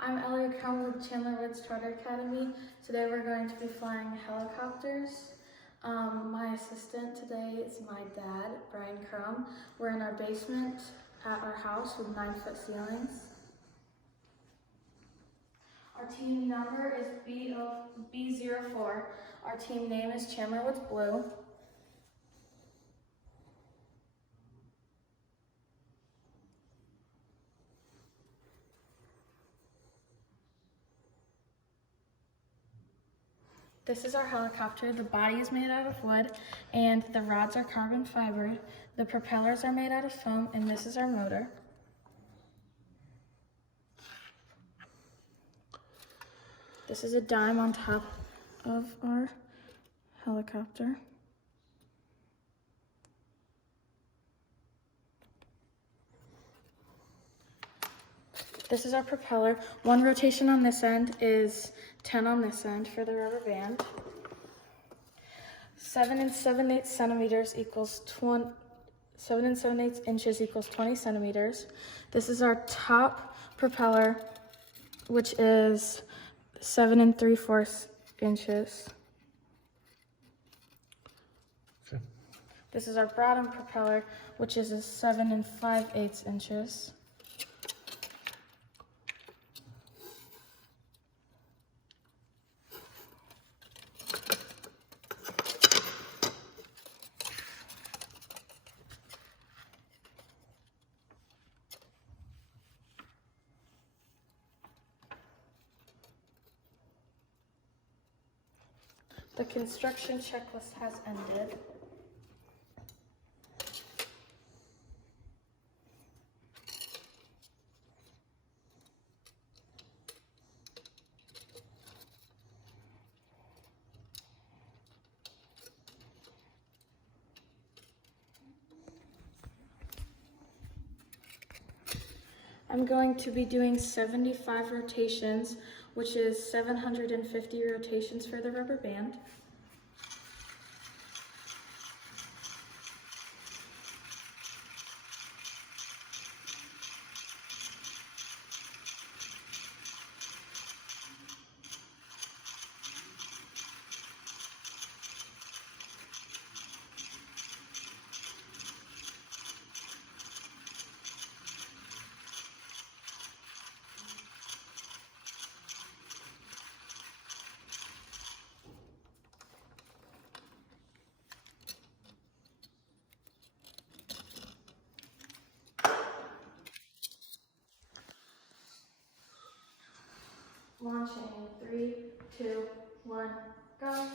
I'm Ellie Crum with Chandler Charter Academy. Today we're going to be flying helicopters. My assistant today is my dad, Brian Crum. We're in our basement at our house with 9-foot ceilings. Our team number is B04. Our team name is Chandler Blue. This is our helicopter. The body is made out of wood and the rods are carbon fiber. The propellers are made out of foam, and this is our motor. This is a dime on top of our helicopter. This is our propeller. One rotation on this end is 10 on this end for the rubber band. 7 7/8 centimeters equals 7 7/8 inches equals 20 centimeters. This is our top propeller, which is 7 3/4 inches. Okay. This is our bottom propeller, which is 7 5/8 inches. The construction checklist has ended. I'm going to be doing 75 rotations, which is 750 rotations for the rubber band. Launching in 3, 2, 1, go.